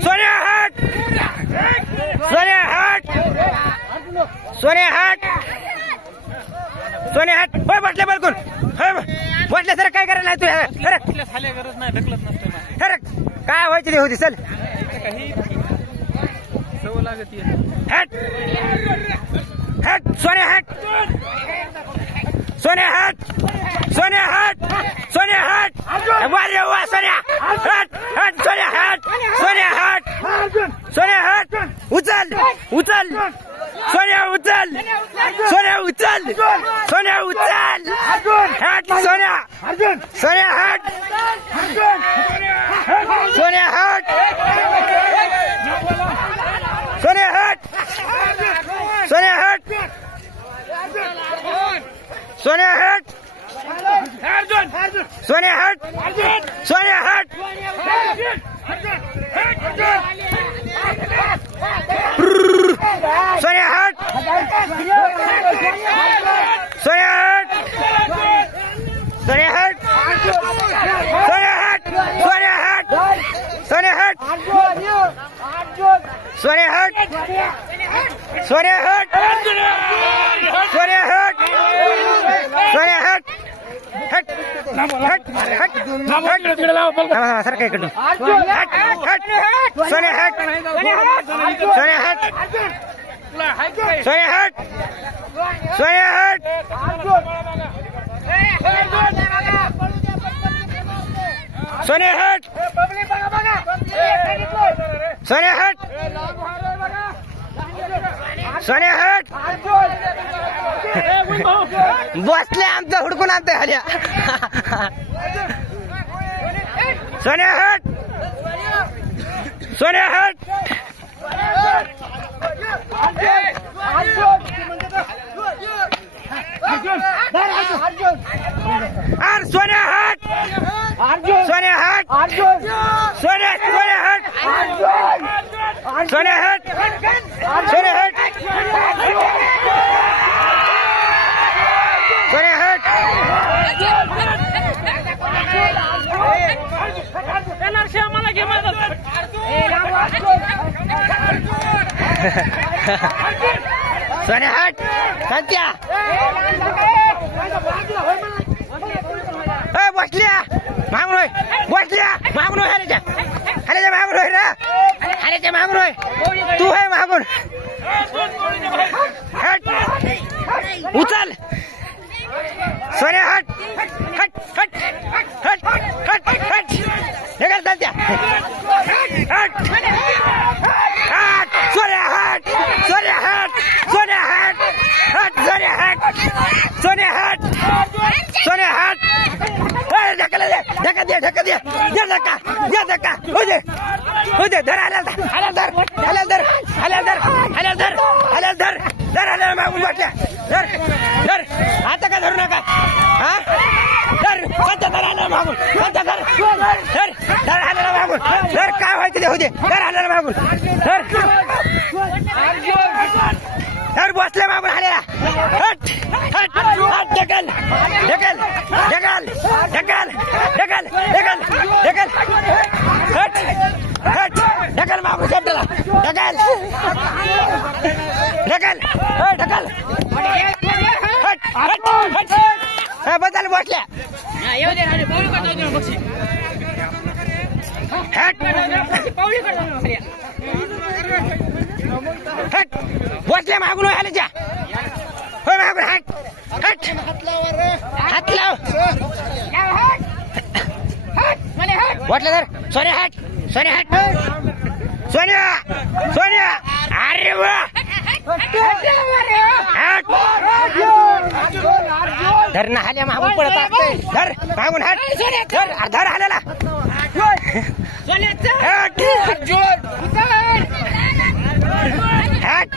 सोन्या हट सोन्या हट सोन्या हट सोन्या हट होय बसले बिलकुल होय बसले सर काय करायला तू गरज नाही ढकलत नसते खरं काय व्हायचं ते होती चल सवय लागत हट हट सोन्या हट सोन्या हट सोन्या हट सोन्या हट वारे वा सोन्या हट हट सोन्या हट सोन्या हट सोन्या हट उचल उचल सोन्या उचल सोन्या उचल सोन्या उचल हट सोन्या सोन्या हट सोन्या हट सोन्या हट सोन्या हट सोन्या हट सोन्या हट सोन्या हट सोन्या हट सोन्या हट सोन्या हट सोन्या हट सोन्या हट सोन्या हट सोन्या हट सोन्या हट सोन्या हट सोन्या हट हट हट हट सर काय कडून हट हट सोन्या हट सोन्या हट सोन्या हट सोन्या हट सोन्या हट सोन्या हट सोन्या हट बसले आमचं हुडकून आणतोय हल्या सोन्या हट सोन्या हट अरे सोन्या हट सोन्या हट सोन्या सोन्या हट सोन्या हट सोन्या हट सोन्या हट मला घे सोन्या हट सत्या बसल्या मागून होय बसल्या मागून होय हल्याच्या हल्याच्या मागून होय रे हल्याच्या मागून होय तू है मागून हट उचल सोन्या हट हट हट हट हट हट निघाल सत्या हट हट सोन्या हट सोन्या हट सोन्या हट हट सोन्या हट सोन्या हट सोन्या हट ढकल दे ढकल दे ढकल दे दे धक्का दे धक्का हो दे धर आल्या धर आल्या धर आल्या धर आल्या धर आल्या धर धर आल्या मागून बसल्या धर धर आता का धरू नका हा धर सध्या धर आल्या मागून सध्या धर धर धर आल्या मागून धर काय व्हायचं ते होते धर आल्या मागून धर धर बसल्या मागून आल्या हट हट हट ढकल ढकल ढकल ढकल ढकल ढकल ढकल हट हट ढकल मागून शब्दाला ढकल ढकल ढकल हट हट हट बदल बसल्या हट हट बसल्या मागून आल्याच्या होय मागून हट हट हात लाव वाटलं तर सोन्या हट सोन्या हट सोन्या सोन्या अरे वा हट धर ना हाल्या मागून पडत असते धर मागून हट धर धर हाल्याला हट हट